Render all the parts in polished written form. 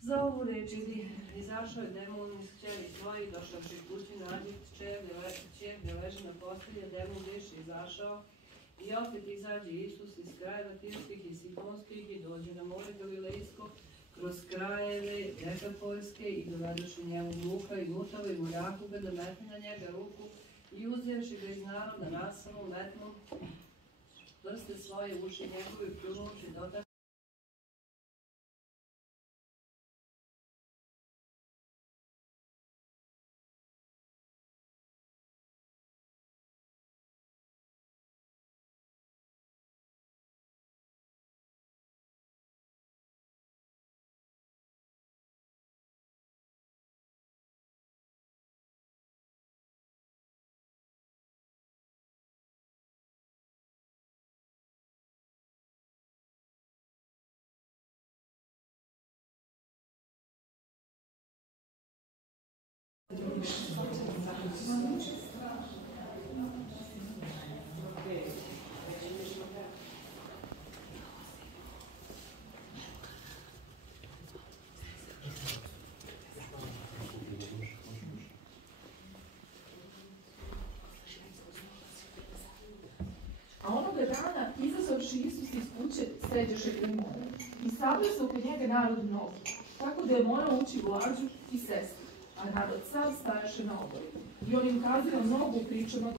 Za ovu reč izašao je demon iz kćeri svoje, došao pri kući, nađe kćer gde leže na postelji, demon više izašao. I opet izađe Isus iz krajeva Tirskih i Sidonskih i dođe na more Galilejsko, kroz krajeve Dekapoljske i dovedoše njemu Luka i Lutava i moljahu ga da metne na njega ruku i uzevši ga iz naroda nasamom metnom prste svoje uši njegove pljunuši dotak. A onoga dana, izazavši Isus iz kuće, sređeše demone. I sabio se oko njega narod mnogi, tako da je morao ući u lađu i sesti, a narod sav stajaše na oboje. I on im kazao mnogo u pričama.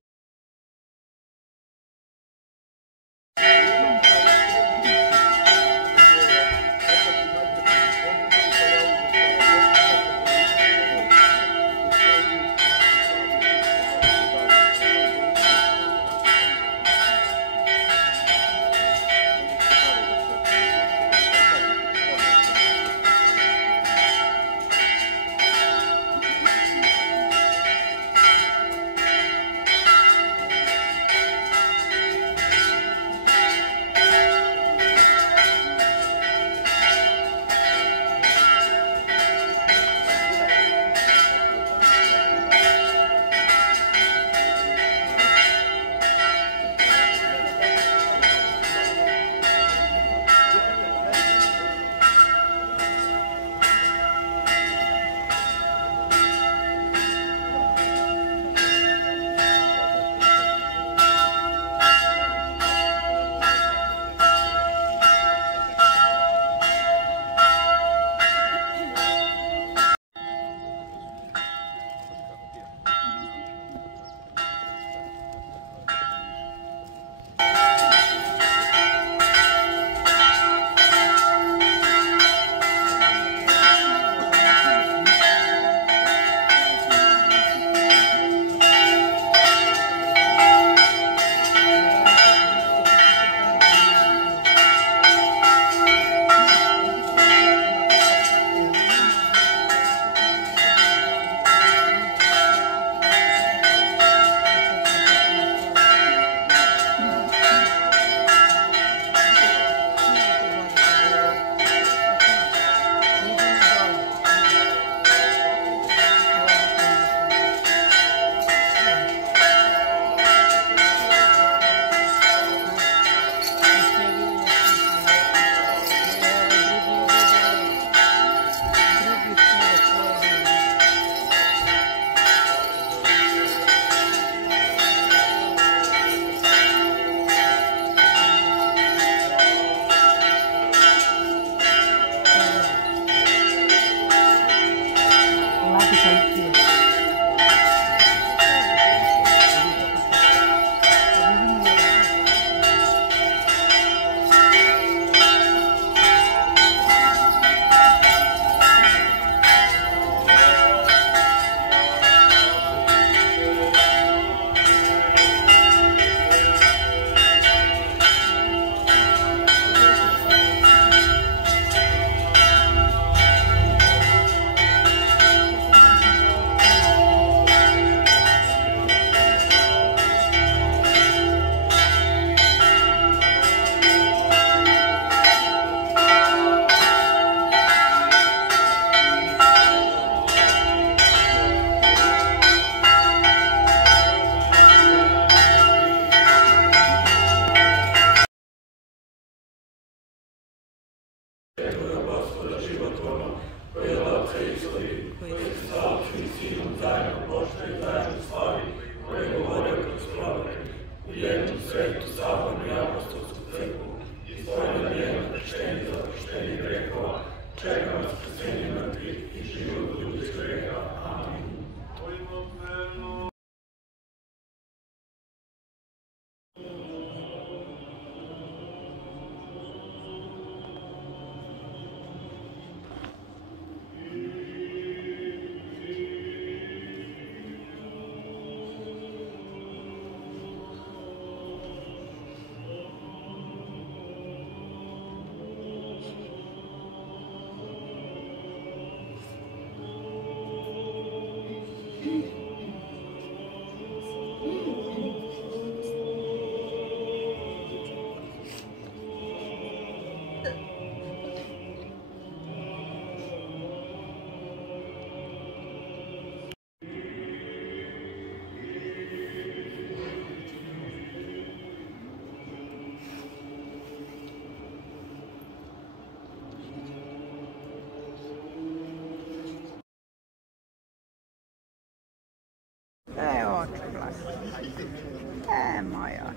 Moja.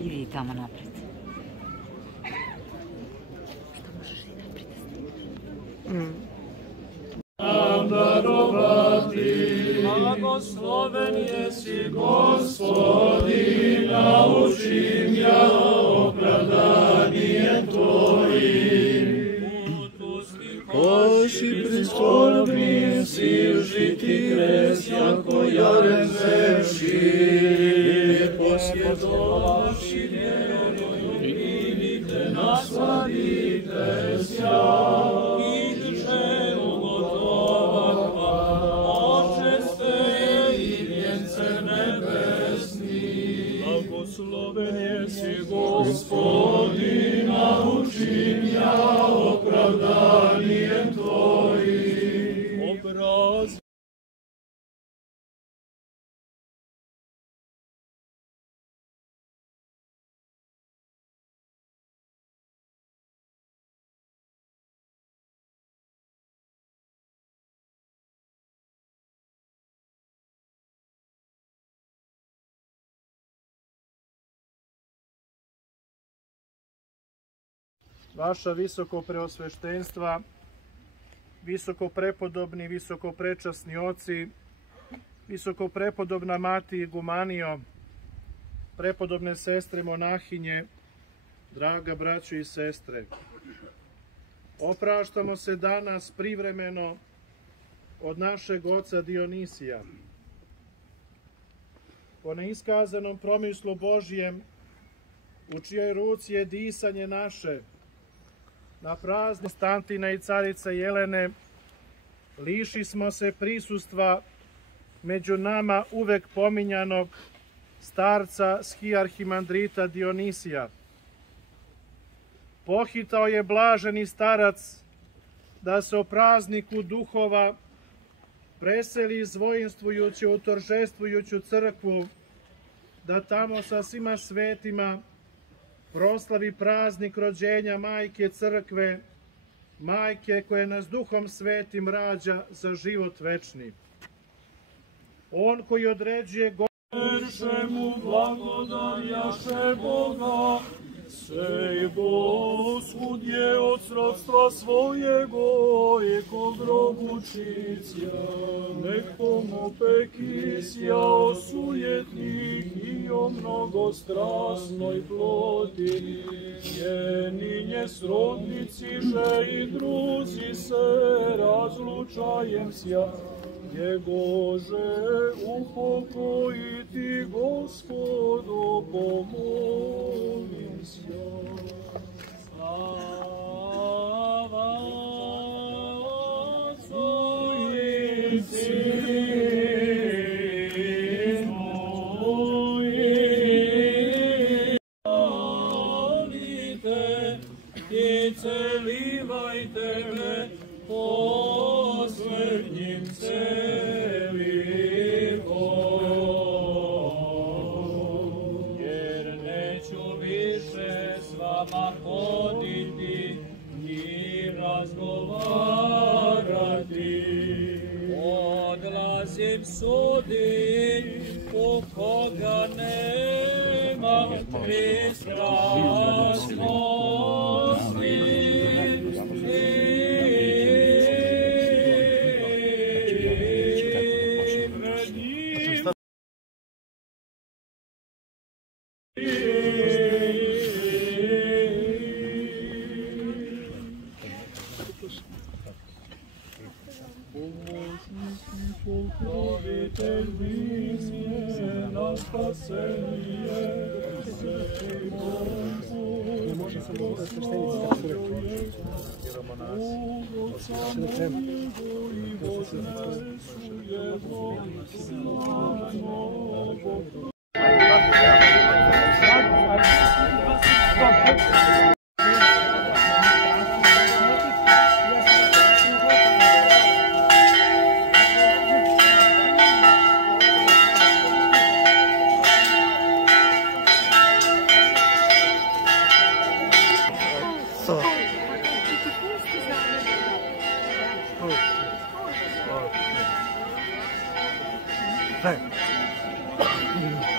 Idi tamo napred. Što možeš i napred? Nam darovati, blagosloven jesi Gospodi, naučim ja opravdanjem Tvojim. Oši pristorbi si žiti kres, jako jaren zeši, posvjetovavši vjeru, primite nasladite sja, iđe ugotovakva, očeste i vjence nebesni. Blagosloven jesi Gospodi, naučim ja opravdanijem Tvojim. Obraz Vaša visoko preosveštenstva, visoko prepodobni, visoko prečasni oci, visoko prepodobna mati Igumanijo, prepodobne sestre monahinje, draga braćo i sestre, opraštamo se danas privremeno od našeg oca Dionisija. Po neiskazanom promislu Božijem, u čijoj ruci je disanje naše, na praznik Konstantina i carice Jelene, liši smo se prisustva među nama uvek pominjanog starca schiarhimandrita Dionisija. Pohitao je blaženi starac da se o prazniku duhova preseli izvojinstvujući u toržestvujuću crkvu, da tamo sa svima svetima proslavi praznik rođenja Majke Crkve, Majke koje nas Duhom Svetim rađa za život večni. On koji određuje mu blagodarjaše Boga, sej Gospod je od srodstva svojego eko grobučicija, nek pomopekisja o sujetnih i o mnogostrasnoj ploti, njeninje srodnici že i druzi se razlučajem sja, Jegože upokojiti Gospodu pomolim se. Slava Otcu i Sinu zem sudi, u koga nema Hey.